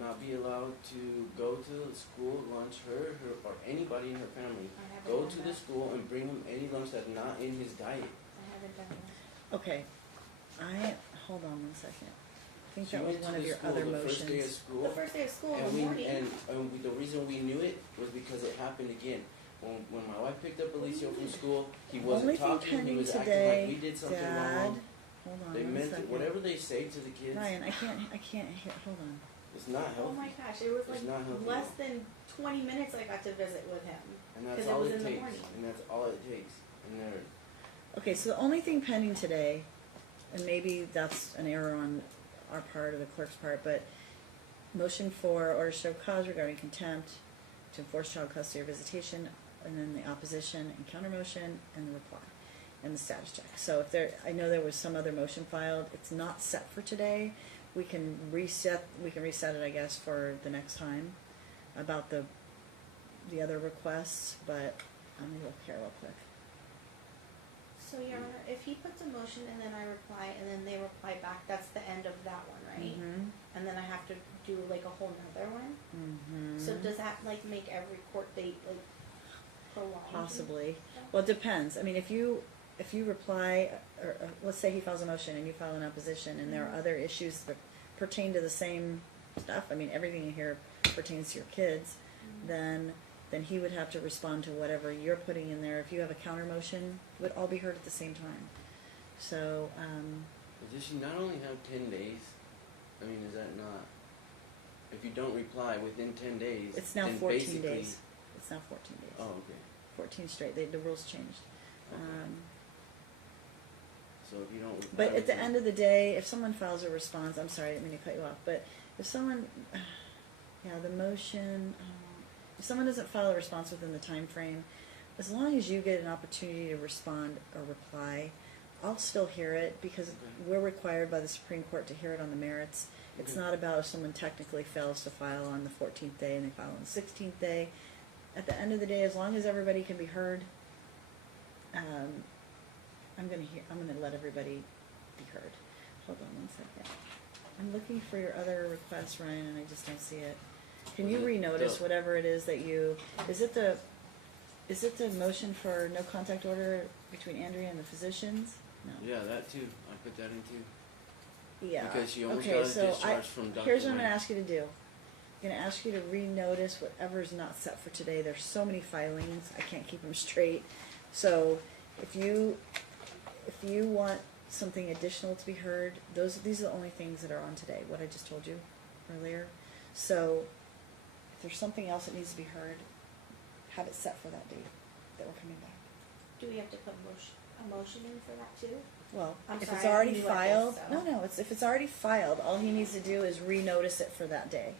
not be allowed to go to the school lunch, her or anybody in her family. I haven't Go done to that. the school and bring him any lunch that's not in his diet. I haven't done that. Okay, hold on one second. I think She that was went one to of the your school other the first day of motions. school. The first day of school in And the morning. the reason we knew it was because it happened again. When my wife picked up Alicia from school, he Only wasn't thing talking. He pending was acting today, like we did something Dad. wrong. Hold on They one meant it. second. Whatever they say to the kids, Ryan, I can't hear. Hold on. it's not Oh healthy. my gosh, it was It's not healthy. less than 20 minutes I got to visit with him. And that's 'Cause it all was it in the takes. morning. And that's all it takes. And they're Okay, so the only thing pending today, and maybe that's an error on our part or the clerk's part, but motion for order to show cause regarding contempt to enforce child custody or visitation, and then the opposition and counter motion and the reply and the status check. So if I know there was some other motion filed. It's not set for today. We can reset it, I guess, for the next time about the other requests, but let me look here real quick. So, Your Honor, if he puts a motion and then I reply and then they reply back, that's the end of that one, right? Mm-hmm. And then I have to do like a whole nother one? Mm-hmm. So does that like make every court date like prolonged? Possibly. Well, it depends. I mean, if you reply, or let's say he files a motion and you file an opposition, and there are other issues that pertain to the same stuff. I mean, everything in here pertains to your kids. Then he would have to respond to whatever you're putting in there. If you have a counter motion, it would all be heard at the same time. So, Does she not only have 10 days I mean, is that not, if you don't reply within 10 days, It's now then 14 basically, days. It's now 14 days. Oh, okay. 14 straight. The rules changed. Okay. So if you don't reply But at the within- end of the day, if someone files a response, I'm sorry, I didn't mean to cut you off, but if someone, yeah, the motion, if someone doesn't file a response within the time frame, as long as you get an opportunity to respond or reply, I'll still hear it because Okay. we're required by the Supreme Court to hear it on the merits. It's Okay. not about if someone technically fails to file on the 14th day and they file on the 16th day. At the end of the day, as long as everybody can be heard, I'm gonna let everybody be heard. Hold on one second. I'm looking for your other request, Ryan, and I just don't see it. Can you Was it renotice the- whatever it is that you, is it the motion for no contact order between Andrea and the physicians? No. Yeah, that too. I put that in too. Yeah. Because she almost Okay, got a so discharge from Dr. here's what I'm gonna Wayne. ask you to do. I'm gonna ask you to renotice whatever's not set for today. There's so many filings, I can't keep them straight. So if you want something additional to be heard, these are the only things that are on today, what I just told you earlier. So if there's something else that needs to be heard, have it set for that date that we're coming back. Do we have to put a motion in for that too? Well, I'm if sorry, it's I'm already new at this, filed, so- no, if it's already filed, all he needs to do is renotice it for that day.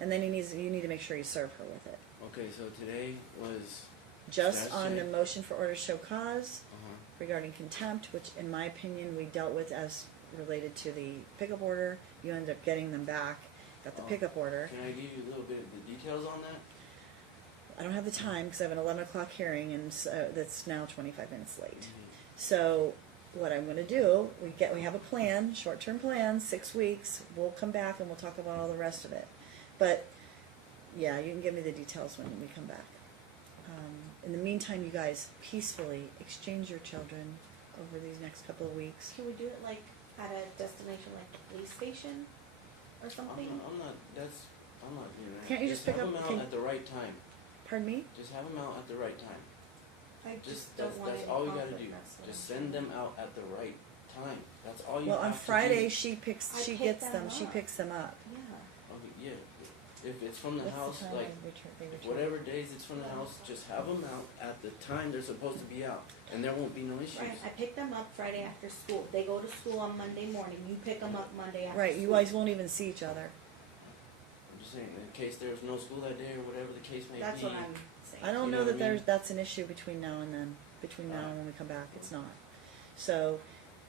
And then you need to make sure you serve her with it. Okay, so today was. Just on the Saturday. motion for order to show cause Uh-huh. regarding contempt, which in my opinion, we dealt with as related to the pickup order. You ended up getting them back, got the Oh. pickup order. Can I give you a little bit of the details on that? I don't have the time because I have an 11 o'clock hearing and that's now 25 minutes late. Mhm. So what I'm going to do, we have a plan, short-term plan, 6 weeks. We'll come back and we'll talk about all the rest of it. But yeah, you can give me the details when we come back. In the meantime, you guys peacefully exchange your children over these next couple of weeks. Can we do it like at a destination like the police station or something? I'm not doing that. Can't you just pick have up- them out can- at the right time? Pardon me? Just have them out at the right time. I Just don't that's want that's any all you gotta conflict, do. that's what Just I'm send saying. them out at the right time. That's all you Well, have on to Friday, do. she I gets pick them. them She up. picks them up. Yeah. Okay, yeah. If it's from the What's house, time like they return? whatever days it's from the house, just have them out at the time they're supposed to be out, and there won't be no issues. Right, I pick them up Friday after school. They go to school on Monday morning. You pick them up Monday after Right, school. you guys won't even see each other. I'm just saying, in case there's no school that day or whatever the case may That's be. what I'm saying. I don't You know know that what I mean? that's an issue between now and then. Between now and when we come back, it's not. So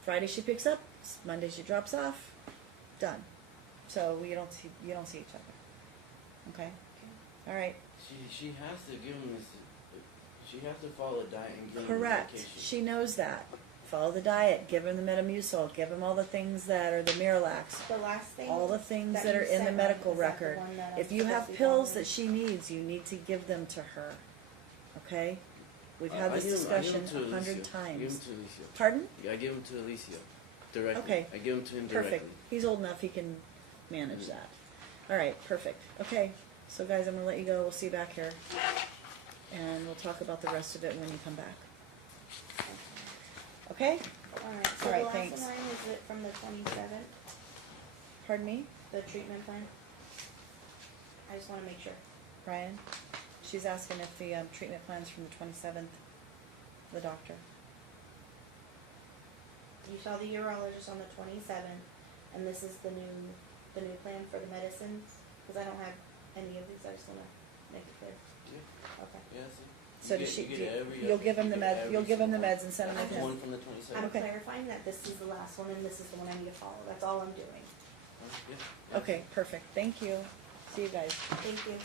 Friday she picks up, Monday she drops off, done. So you don't see each other. Okay. All right. She has to give them this. She has to follow the diet and give them Correct. medication. She knows that. Follow the diet. Give them the Metamucil. Give them all the things that are the Miralax. The last thing. All the things that you are in the sent, medical is that the record. one that I'm If you have supposed to be pills following? that she needs, you need to give them to her. Okay? We've I had this give 'em- I give 'em discussion to 100 Alicia. I give times. them to Alicia. Pardon? Yeah, I give them to Alicia directly. Okay. I give them to him directly. Perfect. He's old enough, he can manage that. All right, perfect. Okay, so guys, I'm gonna let you go. We'll see you back here. And we'll talk about the rest of it when you come back. Okay? Alright, so All right, the last thanks. one, Ryan, is it from the 27th, Pardon me, the treatment plan? I just wanna make sure. Brian? She's asking if the treatment plan's from the 27th, the doctor. You saw the urologist on the 27th, and this is the new plan for the medicines? Cause I don't have any of these, I just wanna make it clear. Yeah. Okay. Yeah. See? So You does get- she, you get every you'll give him the you get med, you'll every give him the single meds and send them with Okay. him? one from the 27th. I'm Okay. clarifying that this is the last one and this is the one I need to follow. That's all I'm doing. Yeah. Okay, perfect. Thank you. See you guys. Thank you.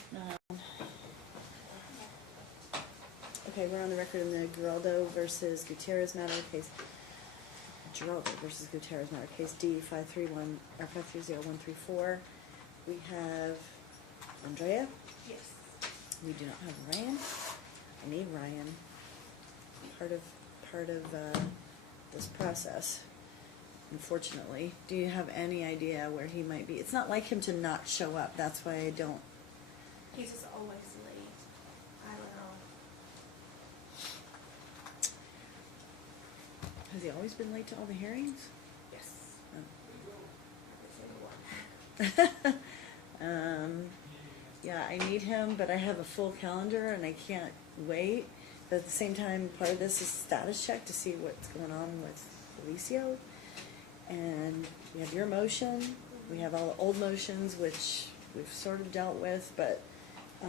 Okay, we're on the record in the Geraldo versus Gutierrez matter case. Geraldo versus Gutierrez matter case D 531 or 530134. We have Andrea. Yes. We do not have Ryan. I need Ryan. Part of this process. Unfortunately, do you have any idea where he might be? It's not like him to not show up. That's why I don't. He's just always late. I don't know. Has he always been late to all the hearings? Yes. Oh. Every single one. Yeah, I need him, but I have a full calendar and I can't wait. But at the same time, part of this is status check to see what's going on with Alicio. And we have your motion, we have all the old motions, which we've sort of dealt with, but I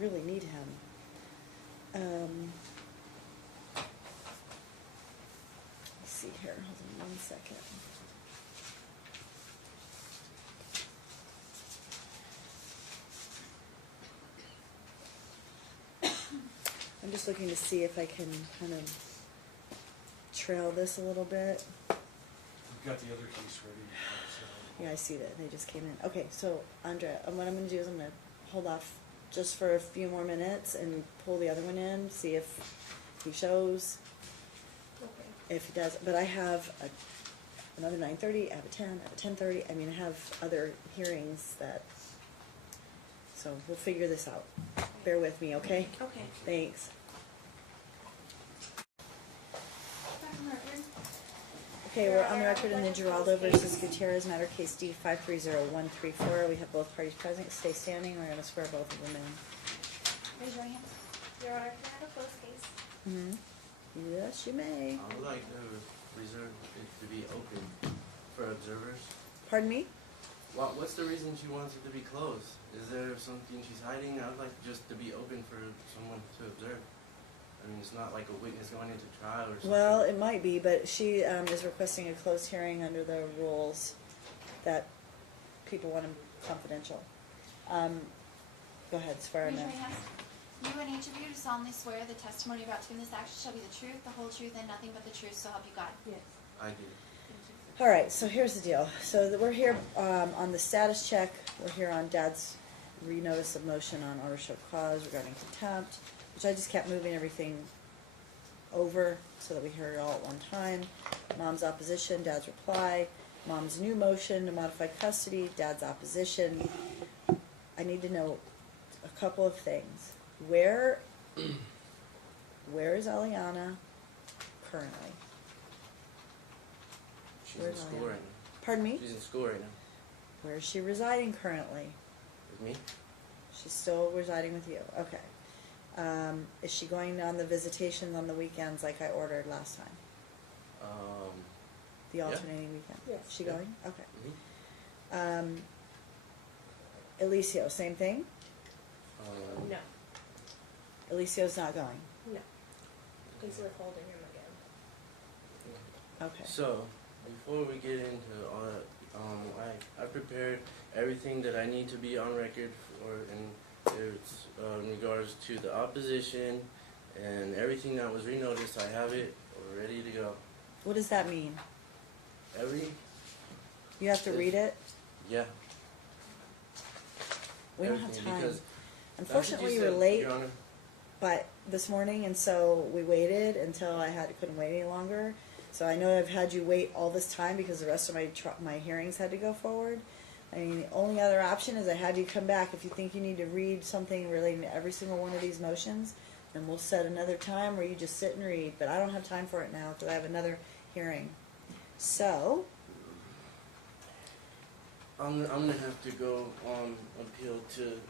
really need him. Let's see here, hold on 1 second. I'm just looking to see if I can kind of trail this a little bit. We've got the other case ready. So. Yeah, I see that. They just came in. Okay, so Andrea, what I'm going to do is I'm going to hold off just for a few more minutes and pull the other one in, see if he shows, Okay. if he does. But I have another 9:30, I have a 10, I have a 10:30. I mean, I have other hearings that, so we'll figure this out. Bear with me, okay? Okay. Thanks. Dr. Martin? Okay, we're on the record in the Geraldo versus Gutierrez matter, case D 530134. We have both parties present. Stay standing. We're going to swear both of them in. Raise your hand. Your Honor, can I have a closed case? Mm-hmm. Yes, you may. I would like to reserve it to be open for observers. Pardon me? What's the reason she wants it to be closed? Is there something she's hiding? I'd like just to be open for someone to observe. I mean, it's not like a witness going into trial or something. Well, it might be, but she is requesting a closed hearing under the rules that people want them confidential. Go ahead, swear in Raise your there. hands. You and each of you do solemnly swear the testimony you're about to give in this action shall be the truth, the whole truth, and nothing but the truth, so help you God. Yes. I do. All right, so here's the deal. So we're here on the status check. We're here on Dad's re-notice of motion on order show cause regarding contempt, which I just kept moving everything over so that we heard it all at one time. Mom's opposition, Dad's reply. Mom's new motion to modify custody, Dad's opposition. I need to know a couple of things. Where is Eliana currently? She's Where's in school Eliana? right now. Pardon me? She's in school right now. Where is she residing currently? With me? She's still residing with you. Okay. Is she going on the visitations on the weekends like I ordered last time? The Yeah. alternating weekend? Yes. Is she Yeah. going? Okay. Mhm. Alicio, same thing? No. Alicio's not going. No. He's withholding him again. Okay. So, before we get into all that, I prepared everything that I need to be on record for, and it's in regards to the opposition and everything that was re-noticed. I have it ready to go. What does that mean? You have to read it? Yeah. We don't have everything, time. because Unfortunately, that's you what were said, late, Your Honor. but this morning, and so we waited until couldn't wait any longer. So I know I've had you wait all this time because the rest of my hearings had to go forward. I mean, the only other option is I had you come back if you think you need to read something relating to every single one of these motions, then we'll set another time where you just sit and read. But I don't have time for it now because I have another hearing. So, I'm gonna have to go appeal to.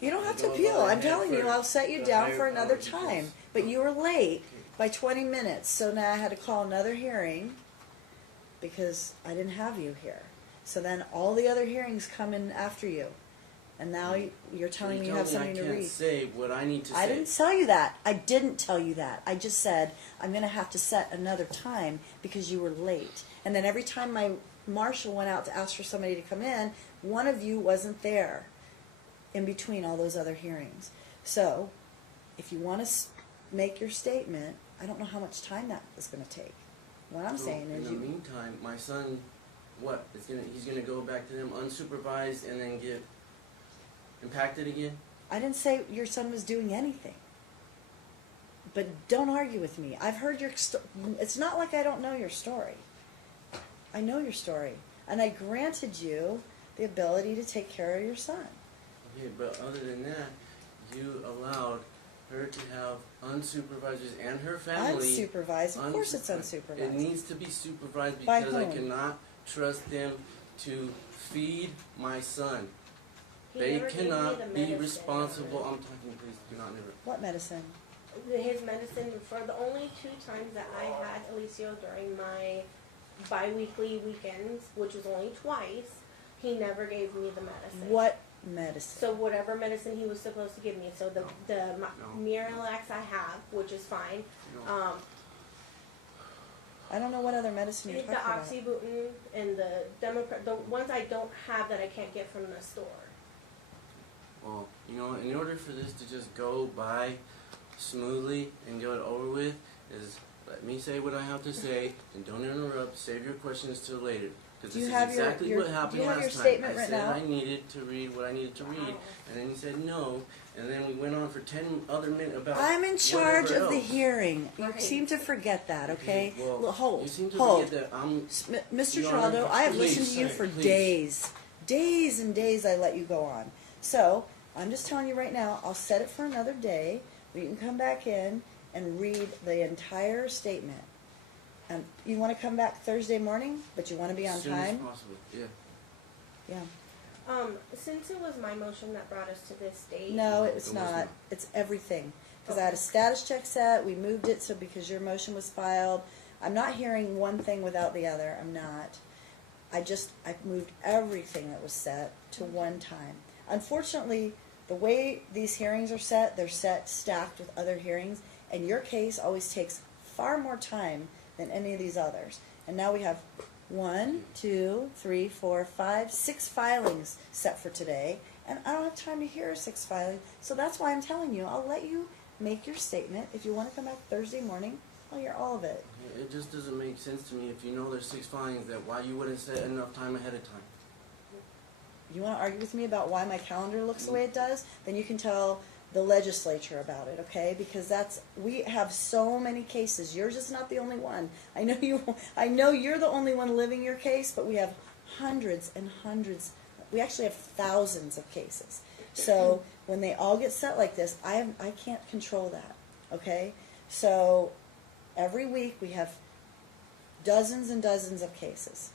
you don't have to Go appeal. I'm ahead telling you, for I'll set you the down higher for another power, time. because- But you were late by 20 minutes, so now I had to call another hearing because I didn't have you here. So then all the other hearings come in after you. And now you're telling me you have something to I read. can't say what I need to say. I didn't tell you that. I didn't tell you that. I just said I'm going to have to set another time because you were late. And then every time my marshal went out to ask for somebody to come in, one of you wasn't there in between all those other hearings. So, if you want to make your statement, I don't know how much time that is going to take. What I'm So, saying is in the meantime, my son, he's gonna go back to them unsupervised and then get impacted again? I didn't say your son was doing anything. But don't argue with me. I've heard your it's not like I don't know your story. I know your story. And I granted you the ability to take care of your son. Okay, but other than that, you allowed her to have unsupervisors and her family. Unsupervised. Of course it's unsupervised. It needs to be supervised By because I whom? cannot trust them to feed my son. He They never gave me cannot the be medicine. responsible. I'm talking, please do not interrupt. What medicine? His medicine for the only 2 times that I had Alicio during my bi-weekly weekends, which was only twice, he never gave me the medicine. What medicine? So whatever medicine he was supposed to give me. So the No. Miralax I have, which is fine. No. I don't know what other medicine you're The talking about. oxybutynin and the Democrat, the ones I don't have that I can't get from the store. Well, you know, in order for this to just go by smoothly and get it over with, is let me say what I have to say and don't interrupt. Save your questions till later. Because Do this you is have your- exactly your- what happened do you have last your time. statement I written said out? I needed to read what I needed to read, and then he said no, and then we went on for 10 other minutes about I'm in charge whatever of the else. hearing. You Right. seem to forget that, okay? Well, Look, hold, you seem to hold. forget that I'm. Mr. Your Honor, Geraldo, I have please, listened to you sir, for please. days and days I let you go on. So, I'm just telling you right now, I'll set it for another day, where you can come back in and read the entire statement. You want to come back Thursday morning, but you want to be on as soon time? as possible. Yeah. Yeah. Since it was my motion that brought us to this date. No, It it's was not. not. It's everything. Because I had a Okay. status check set, we moved it so because your motion was filed. I'm not hearing one thing without the other. I'm not. I moved everything that was set to one time. Unfortunately, the way these hearings are set, they're set stacked with other hearings, and your case always takes far more time than any of these others. And now we have 1, 2, 3, 4, 5, 6 filings set for today, and I don't have time to hear 6 filings. So that's why I'm telling you, I'll let you make your statement. If you want to come back Thursday morning, I'll hear all of it. It just doesn't make sense to me if you know there's 6 filings that why you wouldn't set enough time ahead of time. You want to argue with me about why my calendar looks the way it does? Then you can tell the legislature about it, okay? Because we have so many cases. Yours is not the only one. I know you're the only one living your case, but we have hundreds and hundreds. We actually have thousands of cases. So when they all get set like this, I can't control that, okay? So every week we have dozens and dozens of cases.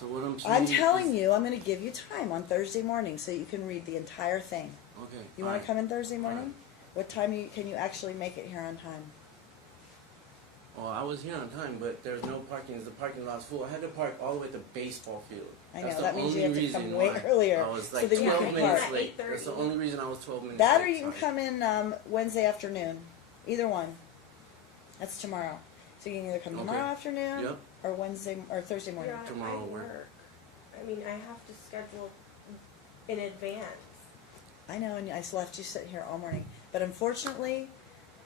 So what I'm saying I'm telling is, you, I'm going to give you time on Thursday morning so you can read the entire thing. Okay. You want alright. to come in Thursday morning? Alright. What time can you actually make it here on time? Well, I was here on time, but there's no parking. The parking lot's full. I had to park all the way at the baseball field. I That's know, the that means you only have to reason come way why earlier I was so like that you 12 can minutes park. late. 8:30. That's the only reason I was 12 minutes That or late. you can Sorry. come in Wednesday afternoon. Either one. That's tomorrow. So you can either come tomorrow Okay. afternoon Yep. or Wednesday or Thursday morning. Yeah, Tomorrow I will work. work. I mean, I have to schedule in advance. I know, and I left you sitting here all morning. But unfortunately,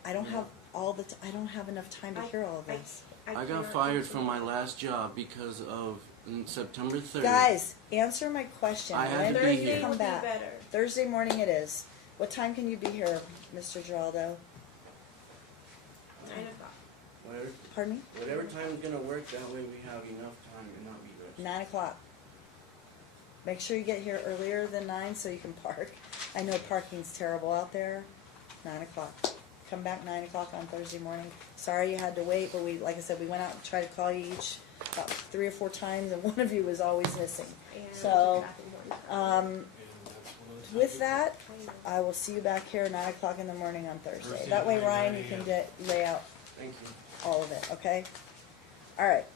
I don't have I don't have enough time to hear all of this. I got cannot fired do from my last job because of September 3rd. Guys, answer my question. I had When to do be you here. Thursday come will be back? better. Thursday morning it is. What time can you be here, Mr. Geraldo? 9 o'clock. Pardon me? Whatever time's gonna work, that way we have enough time and not be rushed. 9 o'clock. Make sure you get here earlier than 9 so you can park. I know parking's terrible out there. 9 o'clock. Come back 9 o'clock on Thursday morning. Sorry you had to wait, but like I said, we went out and tried to call you each about 3 or 4 times, and one of you was always missing. And So, traffic one. And that's one of the with times that, I know. I will see you back here 9 o'clock in the morning on Thursday. Thursday That way, night, Ryan, 9 you can a.m. lay out Thank you. all of it, okay? All right.